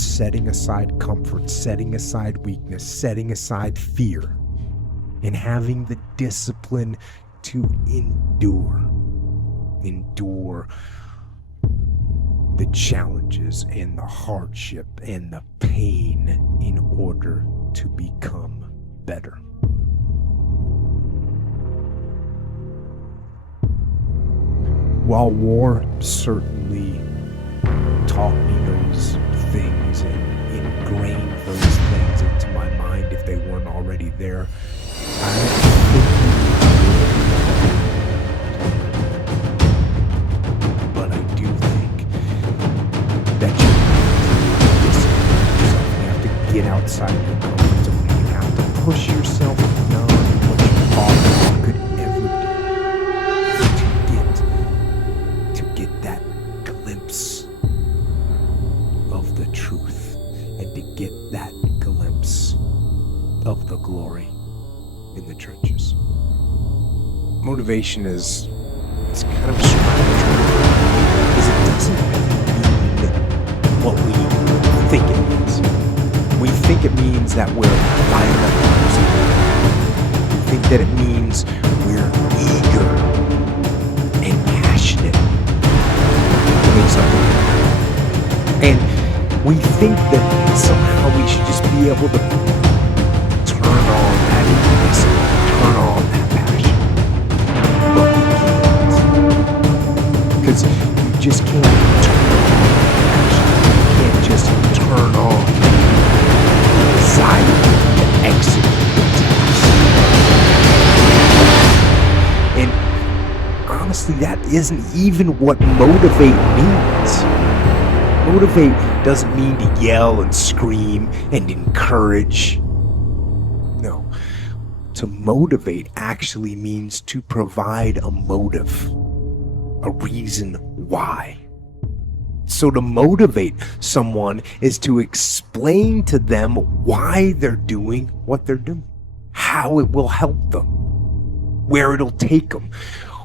setting aside comfort, setting aside weakness, setting aside fear, and having the discipline to endure the challenges and the hardship and the pain in order to become better. While war certainly taught me those things and ingrained those things into my mind if they weren't already there, I think but I do think that you have to get outside your comfort zone. You have to push yourself beyond what you thought you could ever do to get that glimpse of the truth and to get that glimpse of the glory in the trenches. Motivation is kind of a strange because it doesn't mean what we think it means. We think it means that we're fired up. We think that it means we're eager and passionate doing something. And we think that somehow we should just be able to turn on that eagerness, turn on that passion. But we can't. Because you just can't turn on that passion. You can't just turn on the desire to execute the task. And honestly, that isn't even what motivate means. Motivate doesn't mean to yell and scream and encourage. No. To motivate actually means to provide a motive, a reason why. So to motivate someone is to explain to them why they're doing what they're doing, how it will help them, where it'll take them,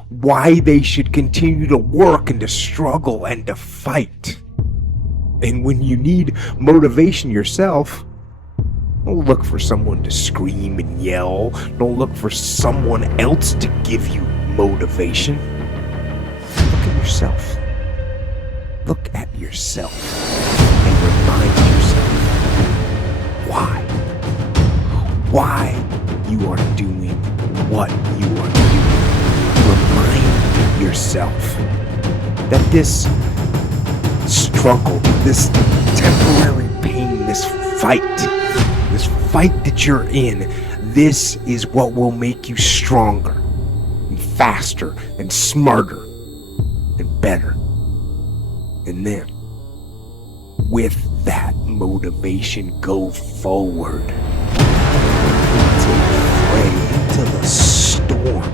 why they should continue to work and to struggle and to fight. And when you need motivation yourself, don't look for someone to scream and yell. Don't look for someone else to give you motivation. Look at yourself. Look at yourself and remind yourself why you are doing what you are doing. Remind yourself that this struggle, this temporary pain, this fight that you're in, this is what will make you stronger and faster and smarter and better. And then, with that motivation, go forward into the fray, into the storm,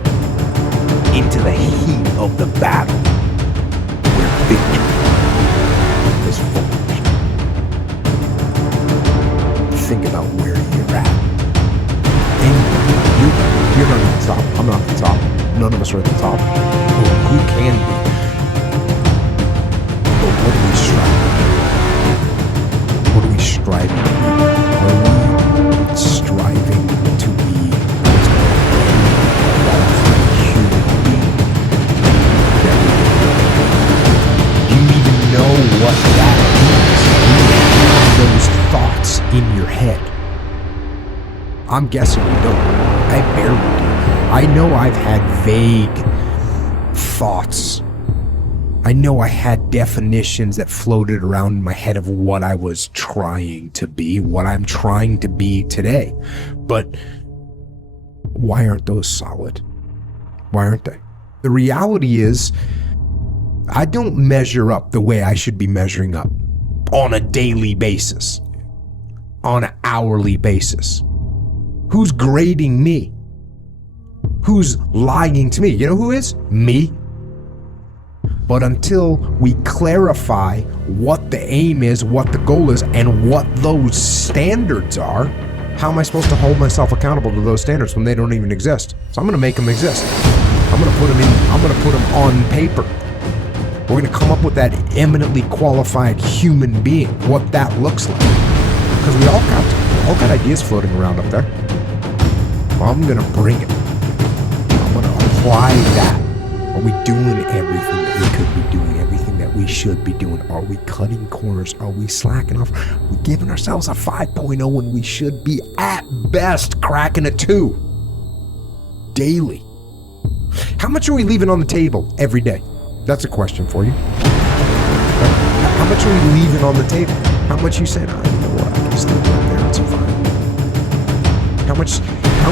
into the heat of the battle, where victory is forged. Think about where you're at. And you're not at the top. I'm not at the top. None of us are at the top. Who can be? But what are we striving? What are we striving to be? Are we striving to be a human being? Do you even know what that means? Those thoughts in your head. I'm guessing you don't. I barely do. I know I've had vague thoughts. I know I had definitions that floated around in my head of what I was trying to be, what I'm trying to be today. But why aren't those solid? Why aren't they? The reality is, I don't measure up the way I should be measuring up on a daily basis, on an hourly basis. Who's grading me? Who's lying to me? You know who is? Me. But until we clarify what the aim is, what the goal is, and what those standards are, how am I supposed to hold myself accountable to those standards when they don't even exist? So I'm going to make them exist. I'm going to put them on paper. We're going to come up with that eminently qualified human being, what that looks like. Because we all got ideas floating around up there. I'm going to bring it. I'm going to apply that. Are we doing everything that we could be doing? Everything that we should be doing? Are we cutting corners? Are we slacking off? Are we giving ourselves a 5.0 when we should be at best cracking a 2 daily? How much are we leaving on the table every day? That's a question for you. How much are we leaving on the table? How much you saying, oh, you know what, I can still go there, it's fine. How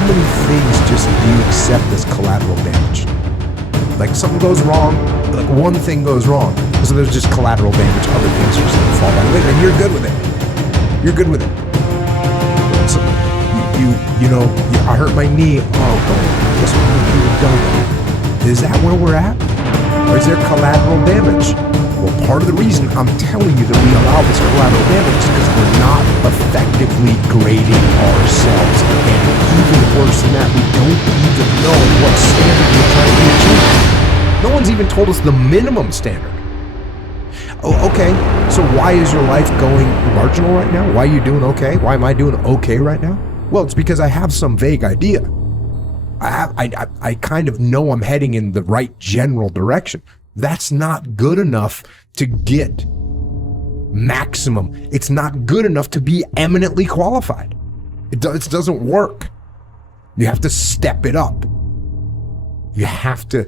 many things just do you accept as collateral damage? Like something goes wrong, like one thing goes wrong, so there's just collateral damage, other things just fall down later, and you're good with it. You're good with it. So, I hurt my knee, guess what I'm going to do? Is that where we're at? Or is there collateral damage? Well, part of the reason I'm telling you that we allow this collateral damage is because we're not effectively grading ourselves. And even worse than that, we don't even know what standard we're trying to achieve. No one's even told us the minimum standard. Oh, okay, so why is your life going marginal right now? Why are you doing okay? Why am I doing okay right now? Well, it's because I have some vague idea. I kind of know I'm heading in the right general direction. That's not good enough to get maximum. It's not good enough to be eminently qualified. It doesn't work. You have to step it up. You have to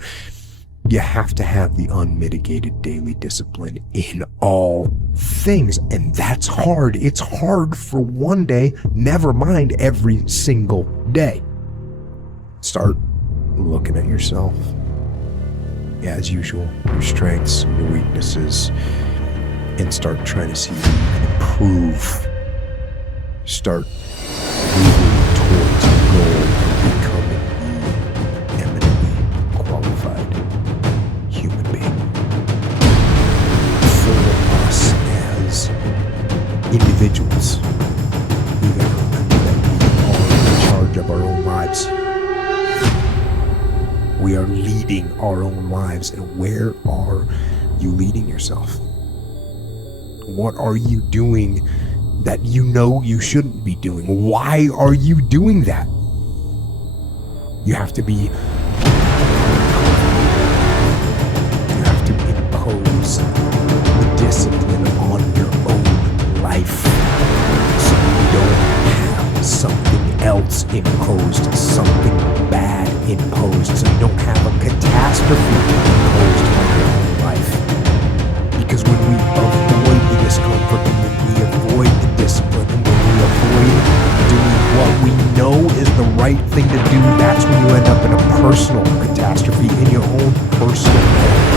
have the unmitigated daily discipline in all things. And that's hard. It's hard for one day, never mind every single day. Start looking at yourself. Yeah, as usual, your strengths, your weaknesses, and start trying to see how you can improve. Start moving towards the goal of becoming the eminently qualified human being. For us as individuals, we gotta remember that we are in charge of our own lives. We are leading our own lives. And where are you leading yourself? What are you doing that you know you shouldn't be doing? Why are you doing that? You have to impose the discipline on your own life so you don't have something else imposed, something bad imposed, so you don't have a catastrophe imposed on your own life. Because when we avoid the discomfort, and when we avoid the discipline, and when we avoid doing what we know is the right thing to do, that's when you end up in a personal catastrophe, in your own personal life.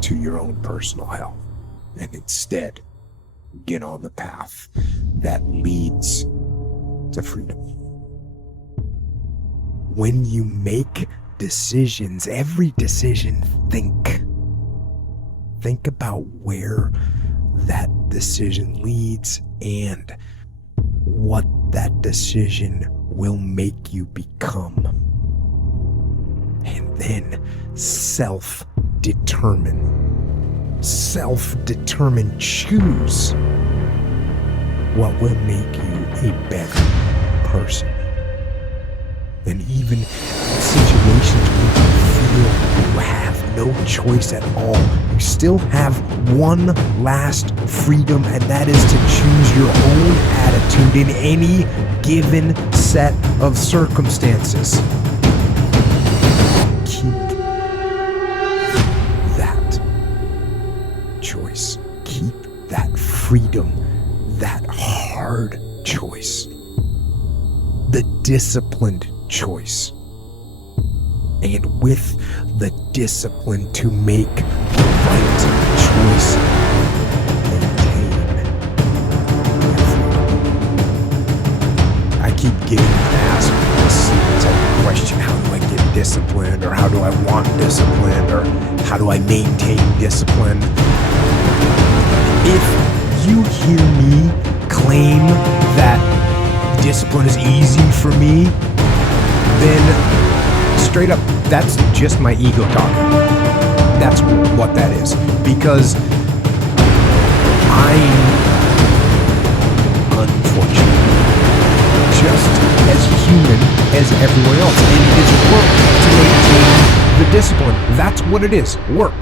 To your own personal health, and instead get on the path that leads to freedom. When you make decisions, every decision, think about where that decision leads and what that decision will make you become, and then self-determine, choose what will make you a better person. And even in situations where you feel you have no choice at all, you still have one last freedom, and that is to choose your own attitude in any given set of circumstances. Choice. Keep that freedom, that hard choice, the disciplined choice, and with the discipline to make the right choice, maintain your freedom. I keep getting asked this type of or how do I want discipline, or how do I maintain discipline. If you hear me claim that discipline is easy for me, then straight up, that's just my ego talking. That's what that is. Because I'm unfortunate, just as human as everyone else, and it is work to maintain the discipline. That's what it is, work.